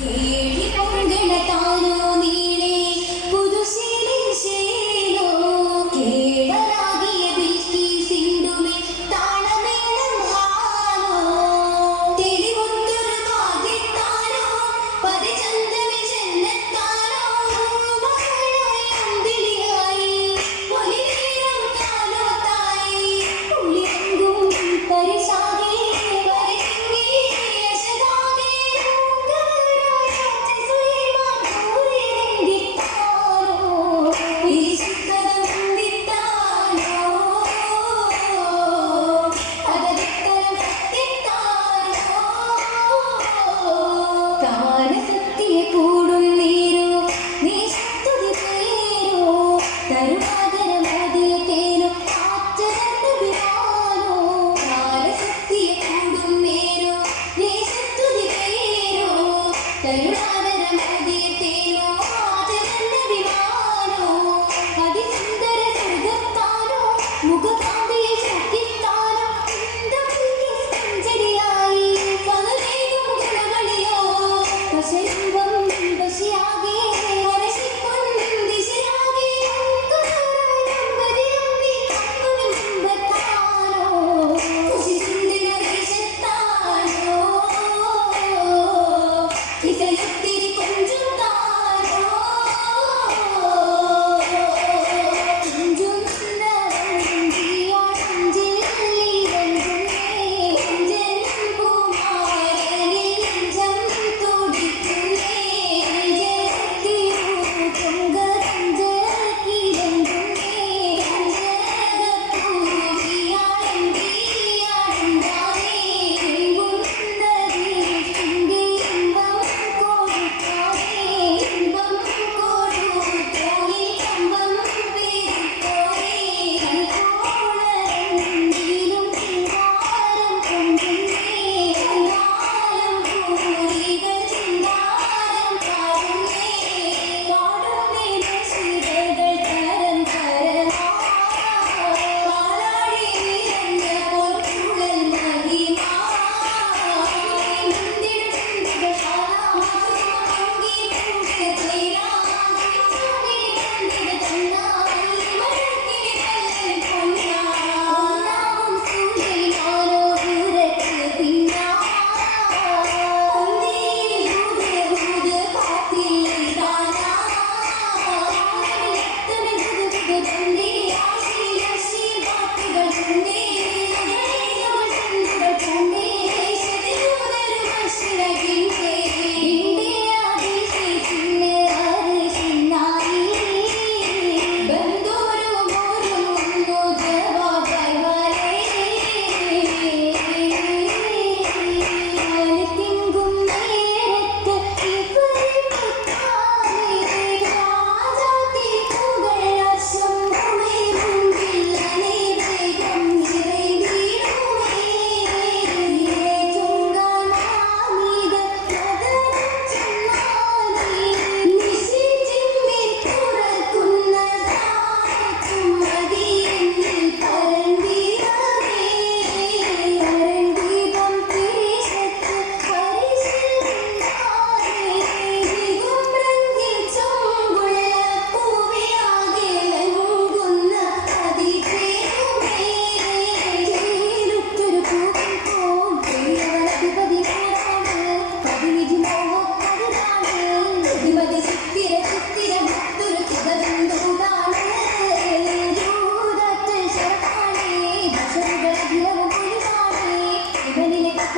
മുഖകാന്തിയെ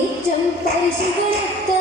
ഏറ്റവും പരിശുദ്ധ